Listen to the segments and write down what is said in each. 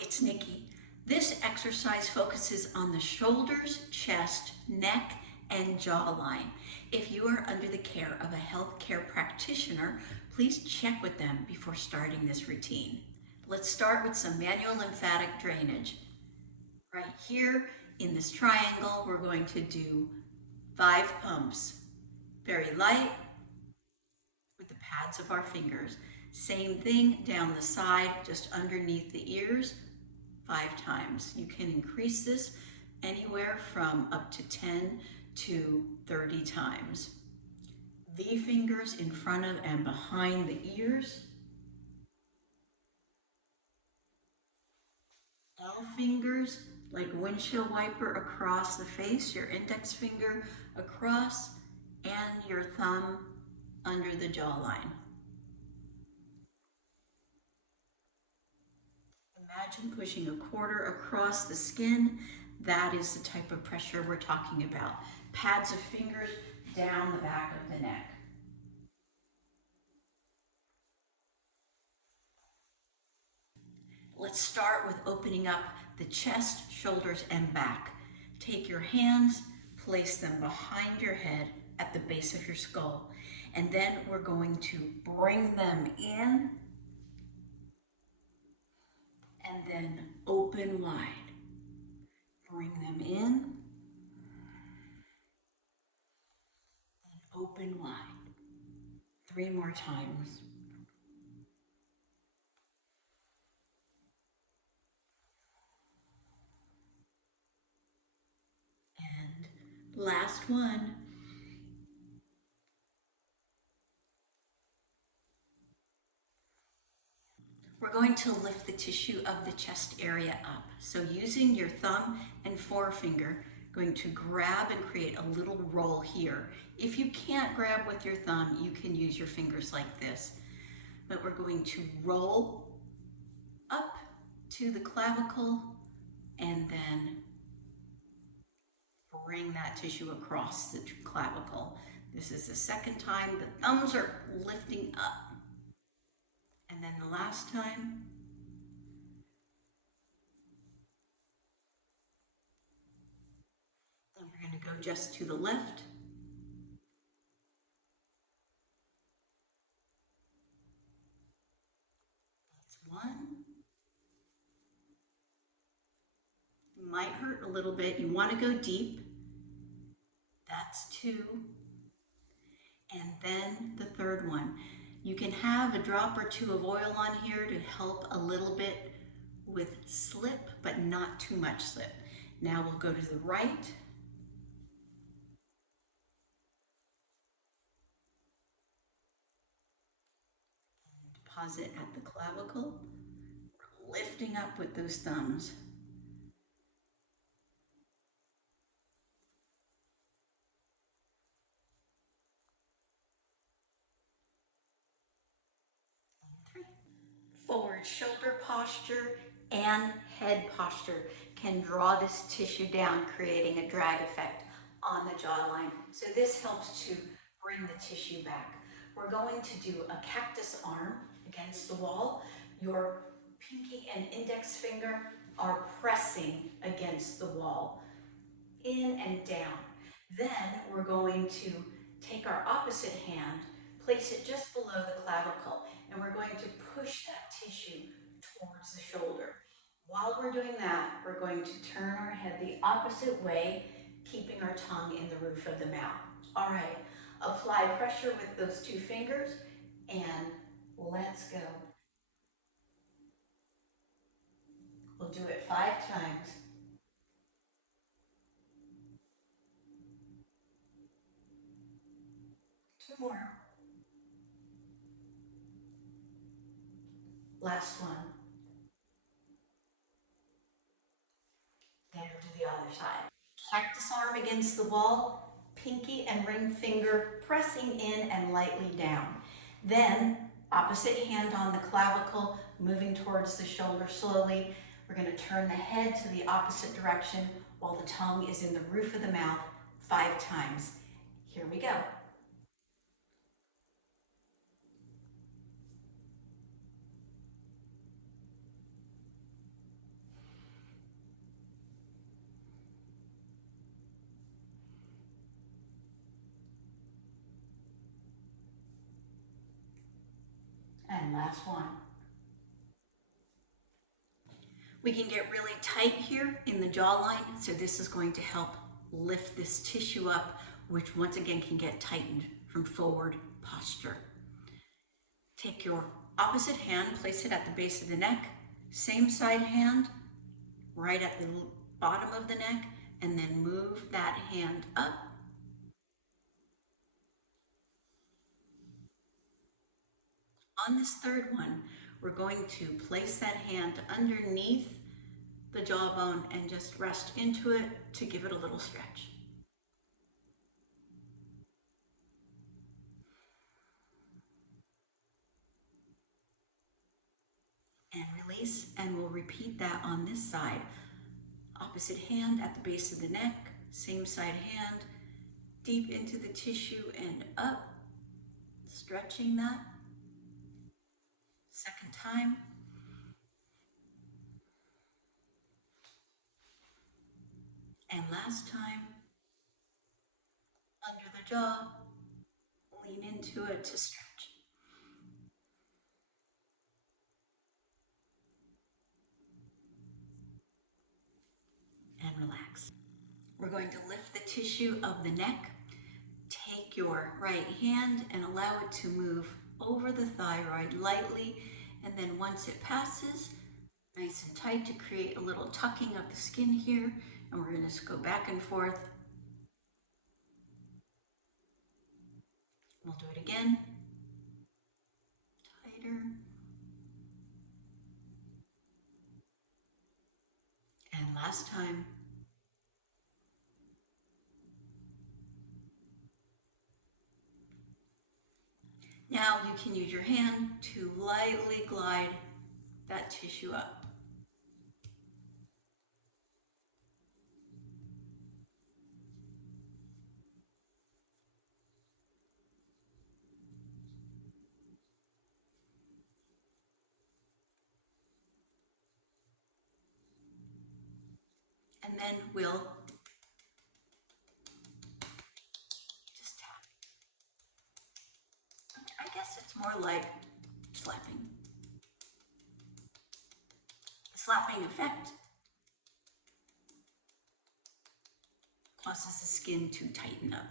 it's Nikki. This exercise focuses on the shoulders, chest, neck, and jawline. If you are under the care of a healthcare practitioner, please check with them before starting this routine. Let's start with some manual lymphatic drainage. Right here in this triangle, we're going to do 5 pumps. Very light with the pads of our fingers. Same thing down the side, just underneath the ears, 5 times. You can increase this anywhere from up to 10 to 30 times. V fingers in front of and behind the ears. L fingers like windshield wiper across the face, your index finger across, and your thumb under the jawline. Imagine pushing a quarter across the skin. That is the type of pressure we're talking about. Pads of fingers down the back of the neck. Let's start with opening up the chest, shoulders, and back. Take your hands, place them behind your head at the base of your skull, and then we're going to bring them in and then open wide. Bring them in and open wide. 3 more times. And last one. We're going to lift the tissue of the chest area up. So using your thumb and forefinger, going to grab and create a little roll here. If you can't grab with your thumb, you can use your fingers like this. But we're going to roll up to the clavicle and then bring that tissue across the clavicle. This is the second time. The thumbs are lifting up. And then the last time. Then we're going to go just to the left. That's 1. It might hurt a little bit. You want to go deep. That's 2. And then the third one. You can have a drop or 2 of oil on here to help a little bit with slip, but not too much slip. Now we'll go to the right. Deposit at the clavicle. We're lifting up with those thumbs. Forward shoulder posture and head posture can draw this tissue down, creating a drag effect on the jawline. So this helps to bring the tissue back. We're going to do a cactus arm against the wall. Your pinky and index finger are pressing against the wall, in and down. Then we're going to take our opposite hand, place it just below the clavicle, and we're going to push that tissue towards the shoulder. While we're doing that, we're going to turn our head the opposite way, keeping our tongue in the roof of the mouth. All right, apply pressure with those 2 fingers, and let's go. We'll do it 5 times. Two more. Last one. Then we'll do the other side. Cactus arm against the wall, pinky and ring finger pressing in and lightly down. Then opposite hand on the clavicle, moving towards the shoulder slowly. We're going to turn the head to the opposite direction while the tongue is in the roof of the mouth 5 times. Here we go. And last one. We can get really tight here in the jawline, so this is going to help lift this tissue up, which once again can get tightened from forward posture. Take your opposite hand, place it at the base of the neck, same side hand, right at the bottom of the neck, and then move that hand up. On this third one, we're going to place that hand underneath the jawbone and just rest into it to give it a little stretch. And release, and we'll repeat that on this side. Opposite hand at the base of the neck, same side hand, deep into the tissue and up, stretching that. Second time. And last time, under the jaw, lean into it to stretch. And relax. We're going to lift the tissue of the neck. Take your right hand and allow it to move over the thyroid lightly, and then once it passes, nice and tight to create a little tucking of the skin here, and we're going to just go back and forth. We'll do it again. Tighter. And last time. Now you can use your hand to lightly glide that tissue up. And then we'll just tap. I guess it's more like slapping. The slapping effect causes the skin to tighten up.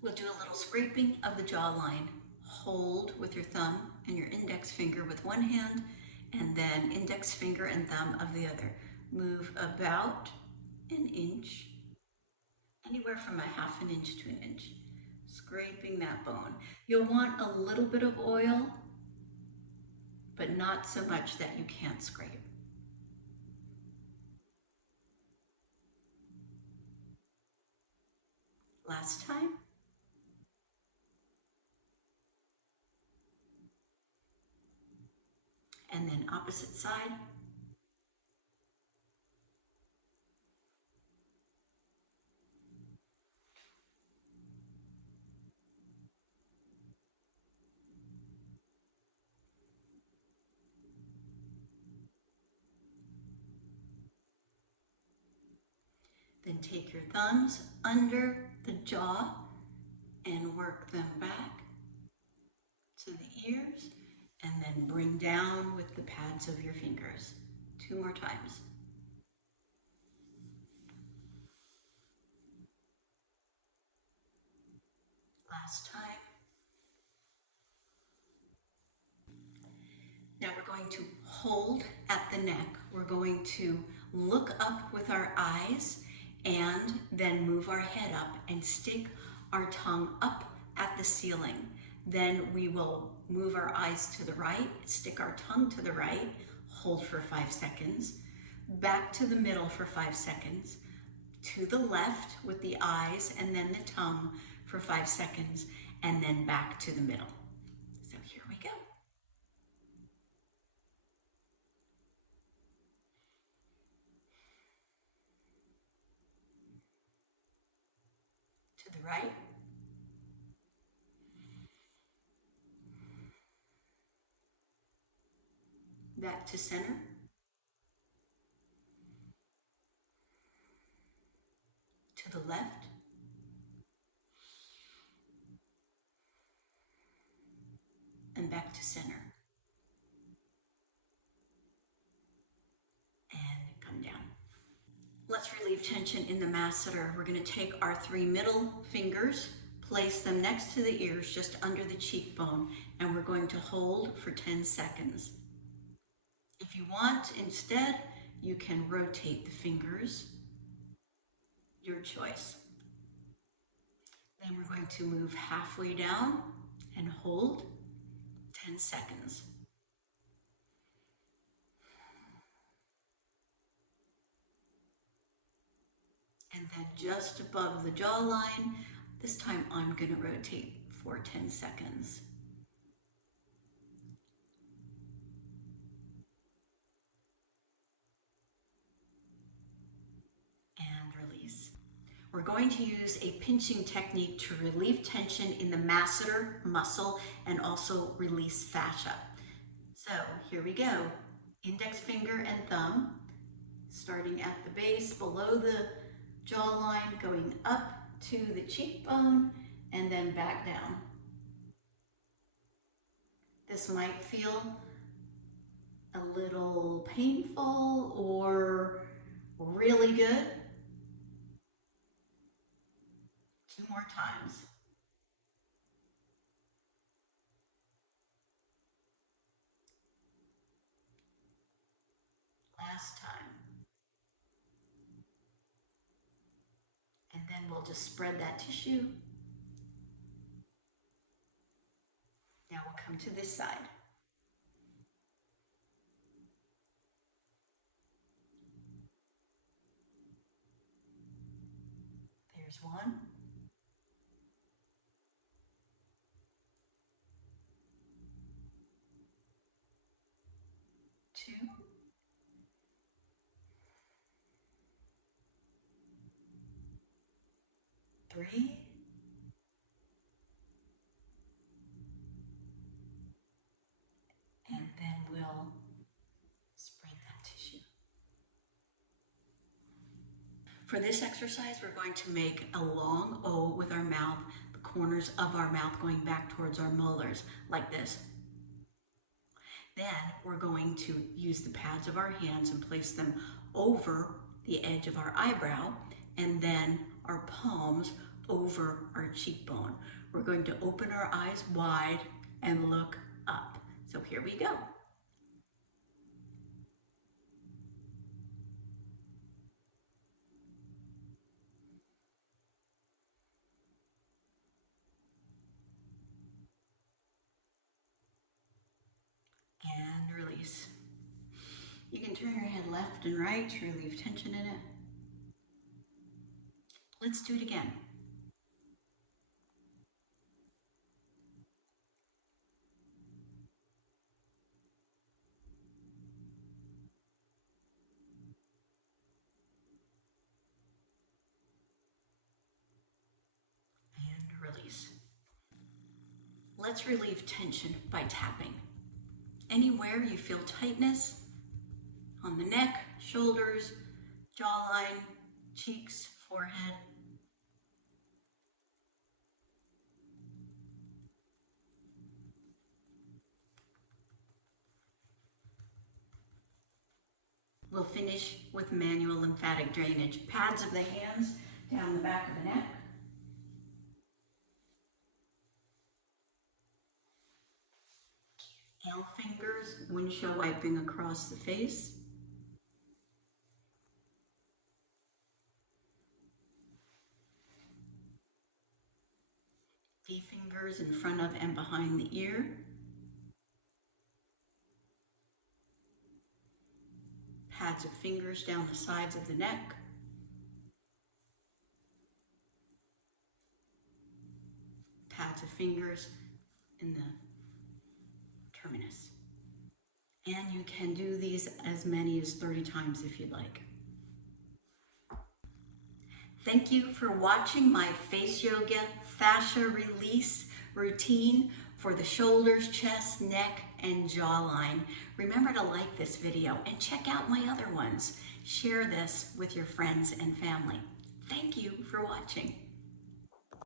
We'll do a little scraping of the jawline. Hold with your thumb and your index finger with one hand, and then index finger and thumb of the other. Move about an inch, anywhere from a half an inch to an inch, scraping that bone. You'll want a little bit of oil, but not so much that you can't scrape. Last time. And then opposite side. Then take your thumbs under the jaw and work them back to the ears, and then bring down with the pads of your fingers. 2 more times. Last time. Now we're going to hold at the neck. We're going to look up with our eyes and then move our head up and stick our tongue up at the ceiling. Then we will move our eyes to the right, stick our tongue to the right, hold for 5 seconds, back to the middle for 5 seconds, to the left with the eyes and then the tongue for 5 seconds, and then back to the middle. So here we go. To the right. Back to center. To the left. back to center. And come down. Let's relieve tension in the masseter. We're going to take our 3 middle fingers, place them next to the ears, just under the cheekbone, and we're going to hold for 10 seconds. If you want, instead, you can rotate the fingers, your choice. Then we're going to move halfway down and hold 10 seconds. And then just above the jawline, this time I'm going to rotate for 10 seconds. And release. We're going to use a pinching technique to relieve tension in the masseter muscle and also release fascia. So here we go. Index finger and thumb, starting at the base below the jawline, going up to the cheekbone, and then back down. This might feel a little painful or really good. 2 more times. Last time. And then we'll just spread that tissue. Now we'll come to this side. There's 1. 2. 3. And then we'll spread that tissue. For this exercise, we're going to make a long O with our mouth, the corners of our mouth going back towards our molars, like this. Then we're going to use the pads of our hands and place them over the edge of our eyebrow, and then our palms over our cheekbone. We're going to open our eyes wide and look up. So here we go. And release. You can turn your head left and right to relieve tension in it. Let's do it again. And release. Let's relieve tension by tapping. Anywhere you feel tightness, on the neck, shoulders, jawline, cheeks, forehead. We'll finish with manual lymphatic drainage. Pads of the hands down the back of the neck. L fingers, windshield wiping across the face. D fingers in front of and behind the ear. Pads of fingers down the sides of the neck. Pads of fingers in the terminus. And you can do these as many as 30 times if you'd like. Thank you for watching my face yoga fascia release routine for the shoulders, chest, neck, and jawline. Remember to like this video and check out my other ones. Share this with your friends and family. Thank you for watching.